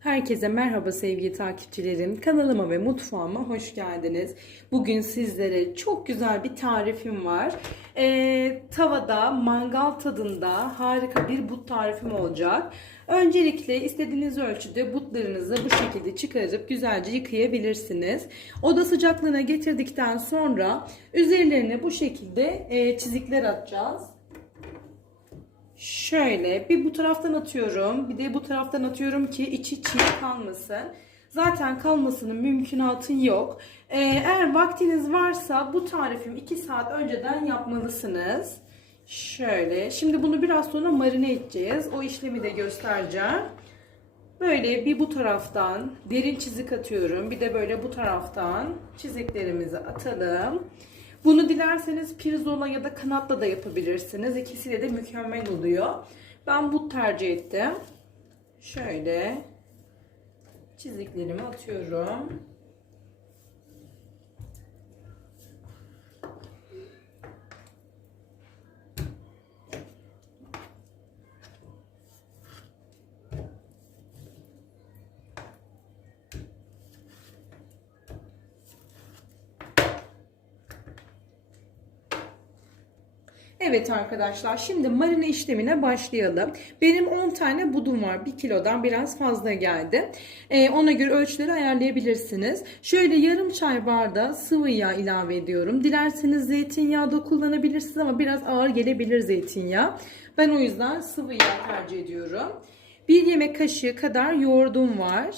Herkese merhaba sevgili takipçilerim. Kanalıma ve mutfağıma hoş geldiniz. Bugün sizlere çok güzel bir tarifim var. Ee, tavada mangal tadında harika bir but tarifim olacak. Öncelikle istediğiniz ölçüde butlarınızı bu şekilde çıkarıp güzelce yıkayabilirsiniz. Oda sıcaklığına getirdikten sonra üzerlerine bu şekilde e, çizikler atacağız. Şöyle bir bu taraftan atıyorum bir de bu taraftan atıyorum ki içi çiğ kalmasın. Zaten kalmasının mümkünatı yok. Ee, eğer vaktiniz varsa bu tarifimi 2 saat önceden yapmalısınız. Şöyle şimdi bunu biraz sonra marine edeceğiz. O işlemi de göstereceğim. Böyle bir bu taraftan derin çizik atıyorum. Bir de böyle bu taraftan çiziklerimizi atalım. Bunu dilerseniz pirzola ya da kanatla da yapabilirsiniz. İkisiyle de mükemmel oluyor. Ben bu tercih ettim. Şöyle çiziklerimi atıyorum. Evet arkadaşlar şimdi marine işlemine başlayalım. Benim 10 tane budum var. 1 kilodan biraz fazla geldi. Ee, ona göre ölçüleri ayarlayabilirsiniz. Şöyle yarım çay bardağı sıvı yağ ilave ediyorum. Dilerseniz zeytinyağı da kullanabilirsiniz ama biraz ağır gelebilir zeytinyağı. Ben o yüzden sıvı yağ tercih ediyorum. 1 yemek kaşığı kadar yoğurdum var.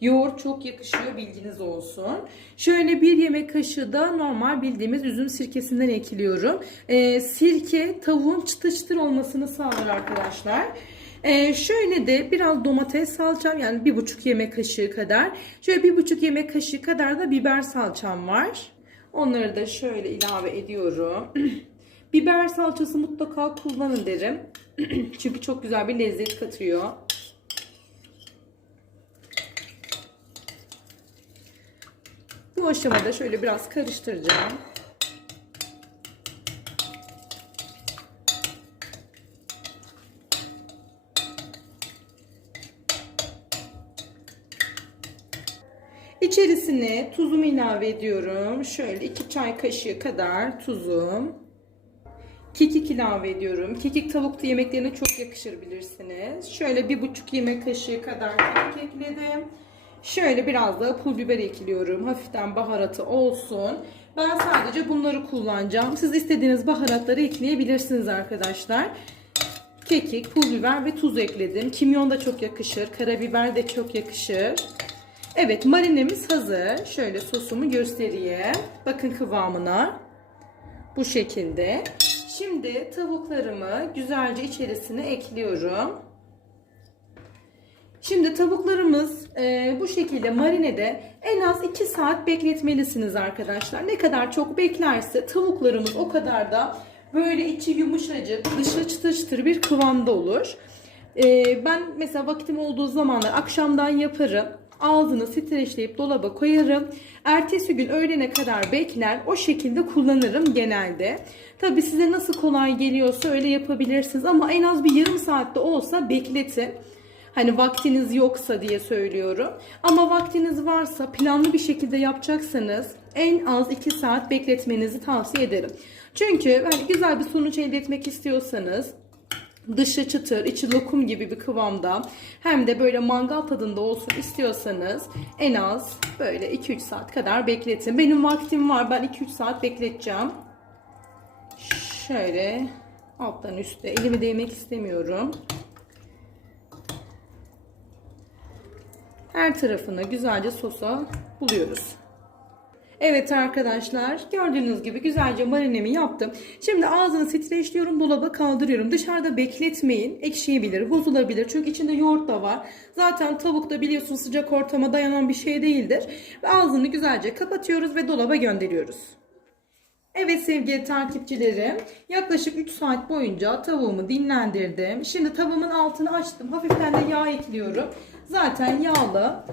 Yoğurt çok yakışıyor bilginiz olsun. Şöyle bir yemek kaşığı da normal bildiğimiz üzüm sirkesinden ekliyorum. Ee, sirke tavuğun çıtır çıtır olmasını sağlar arkadaşlar. Ee, şöyle de biraz domates salçam yani bir buçuk yemek kaşığı kadar. Şöyle bir buçuk yemek kaşığı kadar da biber salçam var. Onları da şöyle ilave ediyorum. biber salçası mutlaka kullanın derim. Çünkü çok güzel bir lezzet katıyor. Bu aşamada şöyle biraz karıştıracağım. İçerisine tuzumu ilave ediyorum. Şöyle 2 çay kaşığı kadar tuzum. Kekik ilave ediyorum. Kekik tavuklu yemeklerine çok yakışır bilirsiniz. Şöyle bir buçuk yemek kaşığı kadar kekik ekledim. Şöyle biraz da pul biber ekliyorum. Hafiften baharatı olsun. Ben sadece bunları kullanacağım. Siz istediğiniz baharatları ekleyebilirsiniz arkadaşlar. Kekik, pul biber ve tuz ekledim. Kimyon da çok yakışır. Karabiber de çok yakışır. Evet marinemiz hazır. Şöyle sosumu göstereyim. Bakın kıvamına. Bu şekilde. Şimdi tavuklarımı güzelce içerisine ekliyorum. Şimdi tavuklarımız e, bu şekilde marinede en az 2 saat bekletmelisiniz arkadaşlar. Ne kadar çok beklerse tavuklarımız o kadar da böyle içi yumuşacık, dışı çıtır çıtır bir kıvamda olur. E, ben mesela vaktim olduğu zamanlar akşamdan yaparım. Ağzını streçleyip dolaba koyarım. Ertesi gün öğlene kadar bekler. O şekilde kullanırım genelde. Tabi size nasıl kolay geliyorsa öyle yapabilirsiniz. Ama en az bir yarım saatte olsa bekletin. Hani vaktiniz yoksa diye söylüyorum. Ama vaktiniz varsa planlı bir şekilde yapacaksanız en az 2 saat bekletmenizi tavsiye ederim. Çünkü hani güzel bir sonuç elde etmek istiyorsanız dışı çıtır, içi lokum gibi bir kıvamda hem de böyle mangal tadında olsun istiyorsanız en az böyle 2-3 saat kadar bekletin. Benim vaktim var. Ben 2-3 saat bekleteceğim. Şöyle alttan üstte elimi değmek istemiyorum. Her tarafını güzelce sosa buluyoruz. Evet arkadaşlar gördüğünüz gibi güzelce marinemi yaptım. Şimdi ağzını streçliyorum dolaba kaldırıyorum. Dışarıda bekletmeyin ekşiyebilir bozulabilir. Çünkü içinde yoğurt da var. Zaten tavuk da biliyorsunuz sıcak ortama dayanan bir şey değildir. Ve ağzını güzelce kapatıyoruz ve dolaba gönderiyoruz. Evet sevgili takipçilerim yaklaşık 3 saat boyunca tavuğumu dinlendirdim. Şimdi tavamın altını açtım. Hafiften de yağ ekliyorum. Zaten yağlı.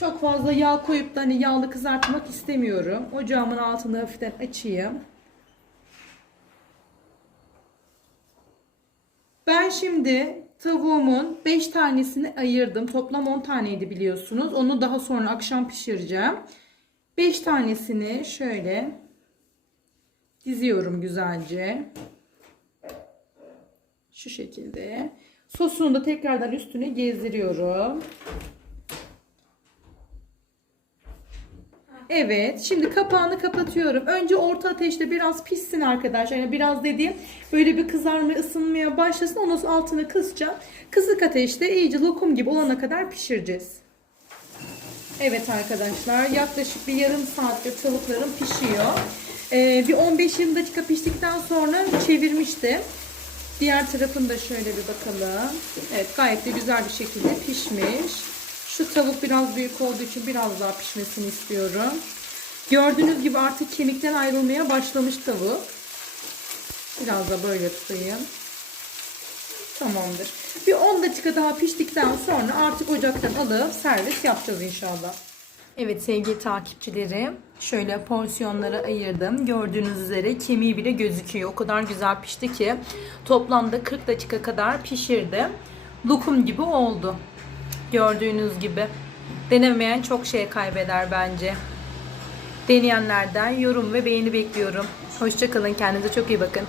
Çok fazla yağ koyup da hani yağlı kızartmak istemiyorum. Ocağımın altını hafiften açayım. Ben şimdi Tavuğumun 5 tanesini ayırdım. Toplam 10 taneydi biliyorsunuz. Onu daha sonra akşam pişireceğim. 5 tanesini şöyle diziyorum güzelce. Şu şekilde. Sosunu da tekrardan üstüne gezdiriyorum. Evet, şimdi kapağını kapatıyorum. Önce orta ateşte biraz pişsin arkadaşlar. Yani biraz dediğim böyle bir kızarmaya, ısınmaya başlasın. Ondan sonra altını kısacağım. Kısık ateşte iyice lokum gibi olana kadar pişireceğiz. Evet arkadaşlar, yaklaşık bir yarım saattir tavuklarım pişiyor. Ee, bir 15-20 dakika piştikten sonra çevirmiştim. Diğer tarafını da şöyle bir bakalım. Evet, gayet de güzel bir şekilde pişmiş. Şu tavuk biraz büyük olduğu için biraz daha pişmesini istiyorum. Gördüğünüz gibi artık kemikten ayrılmaya başlamış tavuk. Biraz da böyle tutayım. Tamamdır. Bir 10 dakika daha piştikten sonra artık ocaktan alıp servis yapacağız inşallah. Evet sevgili takipçilerim. Şöyle porsiyonlara ayırdım. Gördüğünüz üzere kemiği bile gözüküyor. O kadar güzel pişti ki toplamda 40 dakika kadar pişirdim. Lokum gibi oldu. Gördüğünüz gibi. Denemeyen çok şey kaybeder bence. Deneyenlerden yorum ve beğeni bekliyorum. Hoşçakalın. Kendinize çok iyi bakın.